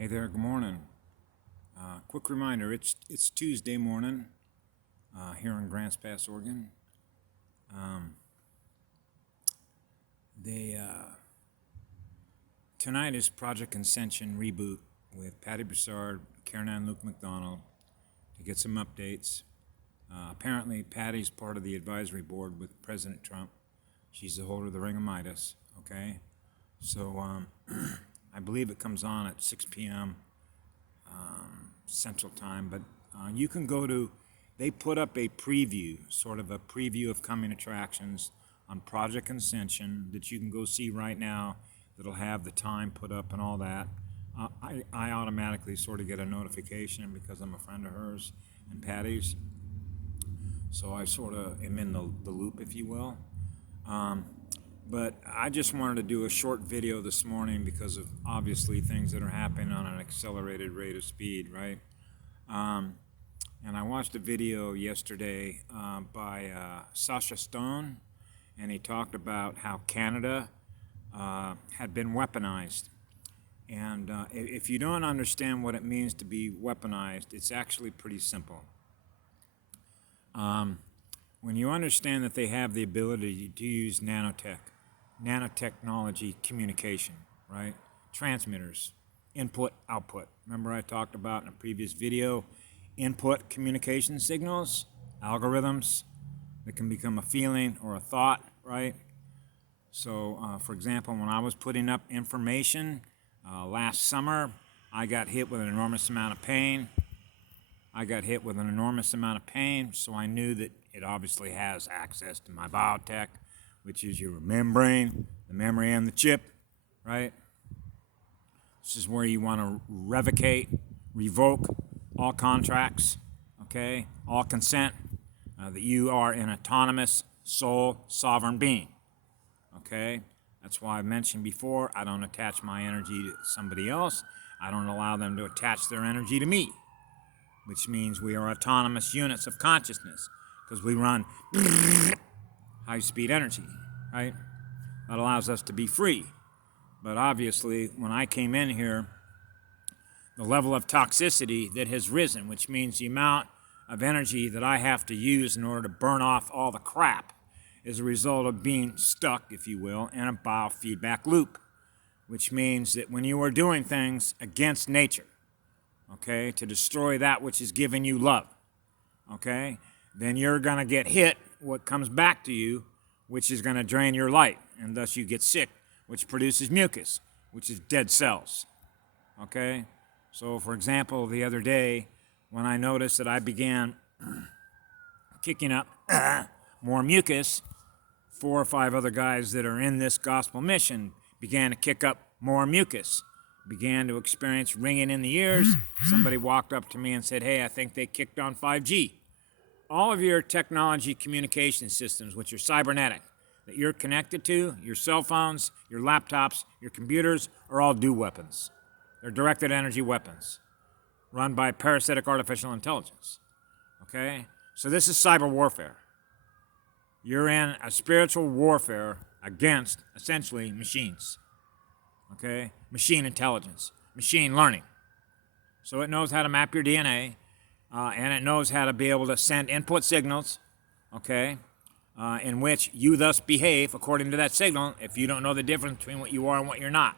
Hey there, good morning. Quick reminder, it's Tuesday morning here in Grants Pass, Oregon. They Tonight is Project Ascension Reboot with Patty Broussard, Karen and Luke McDonald to get some updates. Apparently, Patty's part of the advisory board with President Trump. She's the holder of the Ring of Midas, okay? So I believe it comes on at 6 p.m. Central Time, but you can go to, they put up a preview, sort of a preview of coming attractions on Project Ascension that you can go see right now. That'll have the time put up and all that. I automatically sort of get a notification because I'm a friend of hers and Patty's. So I sort of am in the loop, if you will. But I just wanted to do a short video this morning because of obviously things that are happening on an accelerated rate of speed, right? And I watched a video yesterday by Sasha Stone, and he talked about how Canada had been weaponized. And if you don't understand what it means to be weaponized, it's actually pretty simple. When you understand that they have the ability to use nanotechnology communication, right? Transmitters, input, output. Remember I talked about in a previous video, input communication signals, algorithms that can become a feeling or a thought, right? So, for example, when I was putting up information last summer, I got hit with an enormous amount of pain. So I knew that it obviously has access to my biotech, which is your membrane, the memory and the chip, right? This is where you want to revoke all contracts, okay, all consent, that you are an autonomous, sole, sovereign being, okay? That's why I mentioned before, I don't attach my energy to somebody else. I don't allow them to attach their energy to me, which means we are autonomous units of consciousness because we run high-speed energy, right? That allows us to be free. But obviously, when I came in here, the level of toxicity that has risen, which means the amount of energy that I have to use in order to burn off all the crap, is a result of being stuck, if you will, in a biofeedback loop, which means that when you are doing things against nature, okay, to destroy that which is giving you love, okay, then you're going to get hit, what comes back to you, which is going to drain your light, and thus you get sick, which produces mucus, which is dead cells, okay? So, for example, the other day, when I noticed that I began kicking up more mucus, 4 or 5 other guys that are in this gospel mission began to kick up more mucus, began to experience ringing in the ears. Somebody walked up to me and said, hey, I think they kicked on 5G. All of your technology communication systems, which are cybernetic, that you're connected to, your cell phones, your laptops, your computers, are all DO weapons. They're directed energy weapons run by parasitic artificial intelligence, okay? So this is cyber warfare. You're in a spiritual warfare against, essentially, machines, okay? Machine intelligence, machine learning. So it knows how to map your DNA, and it knows how to be able to send input signals, okay, in which you thus behave according to that signal if you don't know the difference between what you are and what you're not.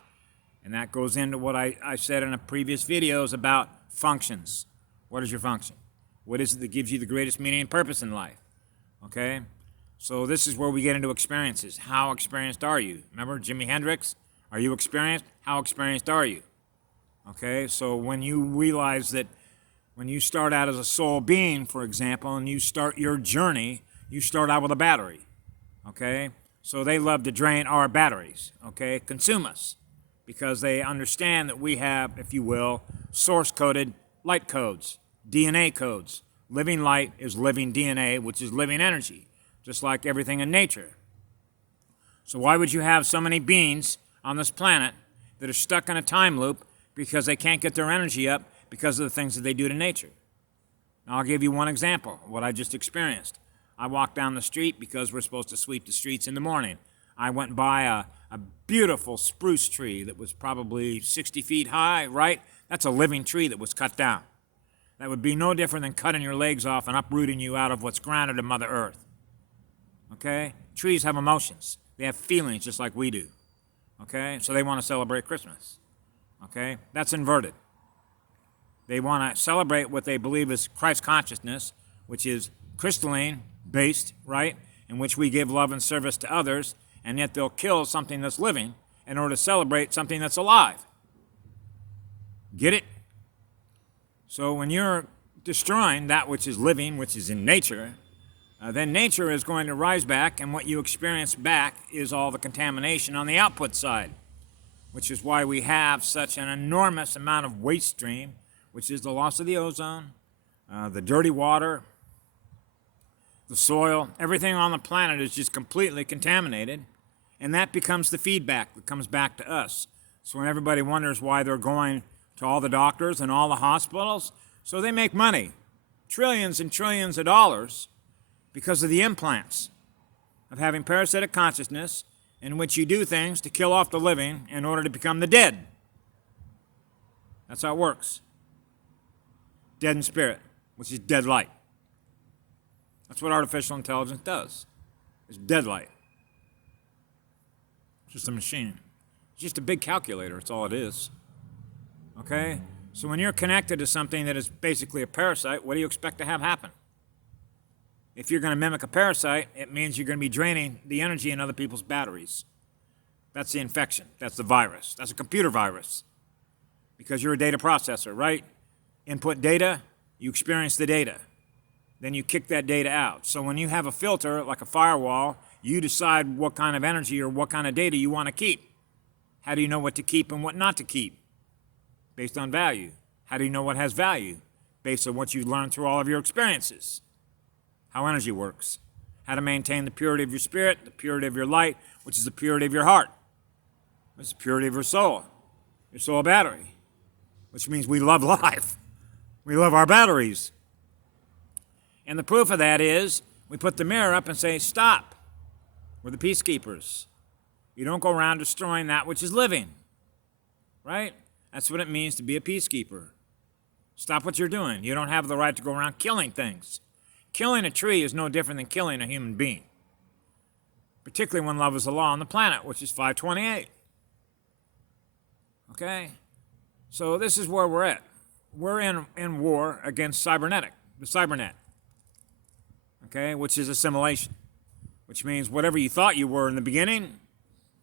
And that goes into what I said in a previous videos about functions. What is your function? What is it that gives you the greatest meaning and purpose in life? Okay? So this is where we get into experiences. How experienced are you? Remember Jimi Hendrix? Are you experienced? How experienced are you? Okay? So when you realize that when you start out as a soul being, for example, and you start your journey, you start out with a battery, okay? So they love to drain our batteries, okay? Consume us, because they understand that we have, if you will, source-coded light codes, DNA codes. Living light is living DNA, which is living energy, just like everything in nature. So why would you have so many beings on this planet that are stuck in a time loop because they can't get their energy up because of the things that they do to nature? Now, I'll give you one example of what I just experienced. I walked down the street because we're supposed to sweep the streets in the morning. I went by a beautiful spruce tree that was probably 60 feet high, right? That's a living tree that was cut down. That would be no different than cutting your legs off and uprooting you out of what's grounded in Mother Earth. Okay? Trees have emotions. They have feelings just like we do. Okay? So they want to celebrate Christmas. Okay? That's inverted. They want to celebrate what they believe is Christ consciousness, which is crystalline based, right? In which we give love and service to others, and yet they'll kill something that's living in order to celebrate something that's alive. Get it? So when you're destroying that which is living, which is in nature, then nature is going to rise back, and what you experience back is all the contamination on the output side, which is why we have such an enormous amount of waste stream, which is the loss of the ozone, the dirty water, the soil. Everything on the planet is just completely contaminated, and that becomes the feedback that comes back to us. So when everybody wonders why they're going to all the doctors and all the hospitals, so they make money, trillions and trillions of dollars, because of the implants of having parasitic consciousness in which you do things to kill off the living in order to become the dead. That's how it works. Dead in spirit, which is dead light. That's what artificial intelligence does. It's dead light. It's just a machine. It's just a big calculator. It's all it is. Okay? So when you're connected to something that is basically a parasite, what do you expect to have happen? If you're going to mimic a parasite, it means you're going to be draining the energy in other people's batteries. That's the infection. That's the virus. That's a computer virus. Because you're a data processor, right? Input data, you experience the data. Then you kick that data out. So when you have a filter, like a firewall, you decide what kind of energy or what kind of data you want to keep. How do you know what to keep and what not to keep? Based on value. How do you know what has value? Based on what you've learned through all of your experiences. How energy works. How to maintain the purity of your spirit, the purity of your light, which is the purity of your heart. Which is the purity of your soul battery. Which means we love life. We love our batteries. And the proof of that is we put the mirror up and say, stop. We're the peacekeepers. You don't go around destroying that which is living. Right? That's what it means to be a peacekeeper. Stop what you're doing. You don't have the right to go around killing things. Killing a tree is no different than killing a human being. Particularly when love is the law on the planet, which is 528. Okay? So this is where we're at. We're in war against cybernetic, the cybernet. Okay? Which is assimilation. Which means whatever you thought you were in the beginning,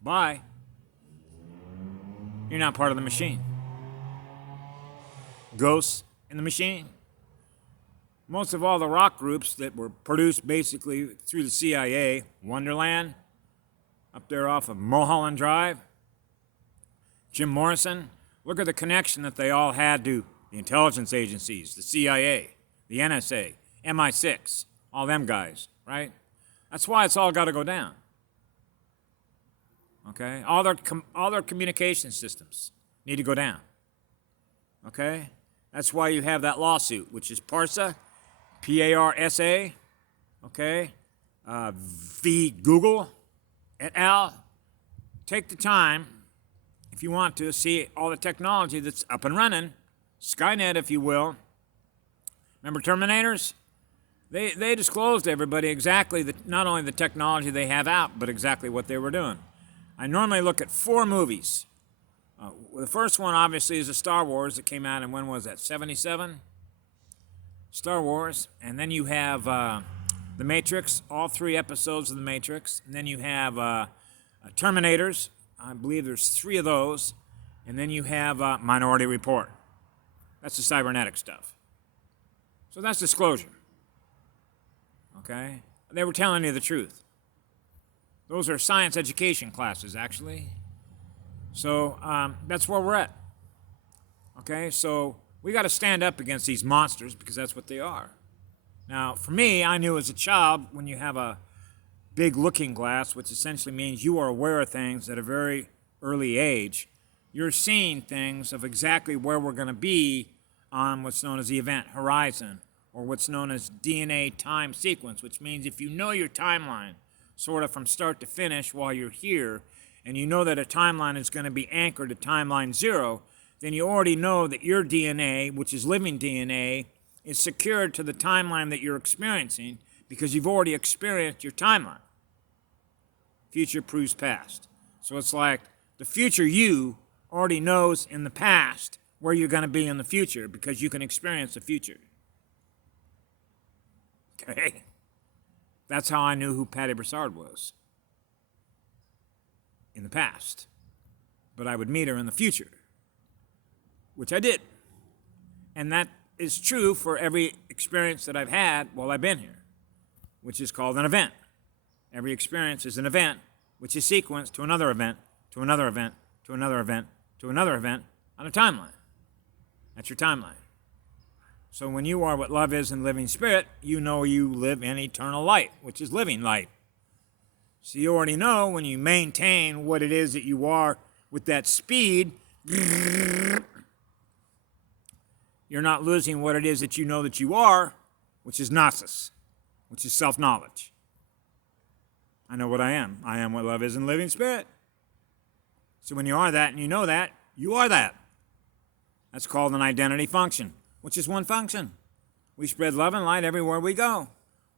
bye. You're not part of the machine. Ghosts in the machine. Most of all the rock groups that were produced basically through the CIA, Wonderland, up there off of Mulholland Drive, Jim Morrison, look at the connection that they all had to the intelligence agencies, the CIA, the NSA, MI6, all them guys, right? That's why it's all got to go down. Okay? All their communication systems need to go down. Okay? That's why you have that lawsuit, which is PARSA, P-A-R-S-A, okay, v. Google, et al. Take the time, if you want to, see all the technology that's up and running, Skynet, if you will. Remember Terminators? They disclosed to everybody exactly not only the technology they have out, but exactly what they were doing. I normally look at 4 movies. The first one, obviously, is a Star Wars that came out in, when was that, 77? Star Wars. And then you have The Matrix, all 3 episodes of The Matrix. And then you have Terminators. I believe there's 3 of those. And then you have Minority Report. That's the cybernetic stuff. So that's disclosure. Okay? They were telling you the truth. Those are science education classes, actually. So that's where we're at. Okay? So we got to stand up against these monsters because that's what they are. Now, for me, I knew as a child when you have a big looking glass, which essentially means you are aware of things at a very early age, you're seeing things of exactly where we're going to be on what's known as the event horizon, or what's known as DNA time sequence, which means if you know your timeline, sort of from start to finish while you're here, and you know that a timeline is going to be anchored to timeline 0, then you already know that your DNA, which is living DNA, is secured to the timeline that you're experiencing because you've already experienced your timeline. Future proves past. So it's like the future you already knows in the past where you're going to be in the future because you can experience the future. Okay? That's how I knew who Patty Broussard was in the past. But I would meet her in the future, which I did. And that is true for every experience that I've had while I've been here, which is called an event. Every experience is an event, which is sequenced to another event, to another event, to another event, to another event on a timeline. That's your timeline. So when you are what love is in living spirit, you know you live in eternal light, which is living light. So you already know when you maintain what it is that you are with that speed, you're not losing what it is that you know that you are, which is gnosis, which is self-knowledge. I know what I am. I am what love is in living spirit. So when you are that and you know that, you are that. That's called an identity function, which is one function. We spread love and light everywhere we go,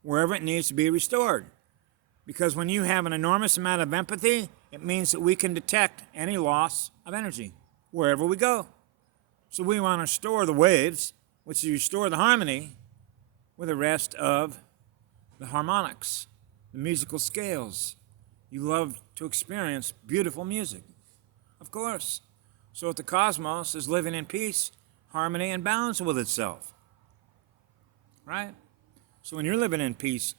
wherever it needs to be restored. Because when you have an enormous amount of empathy, it means that we can detect any loss of energy wherever we go. So we want to restore the waves, which is restore the harmony with the rest of the harmonics, the musical scales. You love to experience beautiful music, of course. So if the cosmos is living in peace, harmony, and balance with itself, right? So when you're living in peace,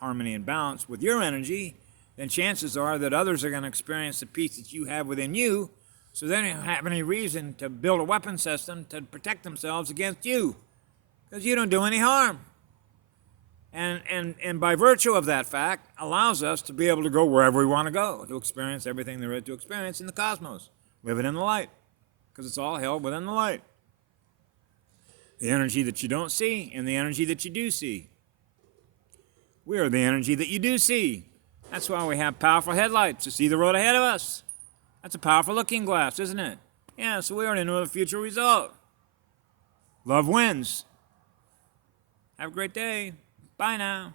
harmony, and balance with your energy, then chances are that others are going to experience the peace that you have within you, so they don't have any reason to build a weapon system to protect themselves against you, because you don't do any harm. And by virtue of that fact, allows us to be able to go wherever we want to go, to experience everything there is to experience in the cosmos, living in the light, because it's all held within the light. The energy that you don't see and the energy that you do see. We are the energy that you do see. That's why we have powerful headlights to see the road ahead of us. That's a powerful looking glass, isn't it? Yeah, so we already know the future result. Love wins. Have a great day. Bye now.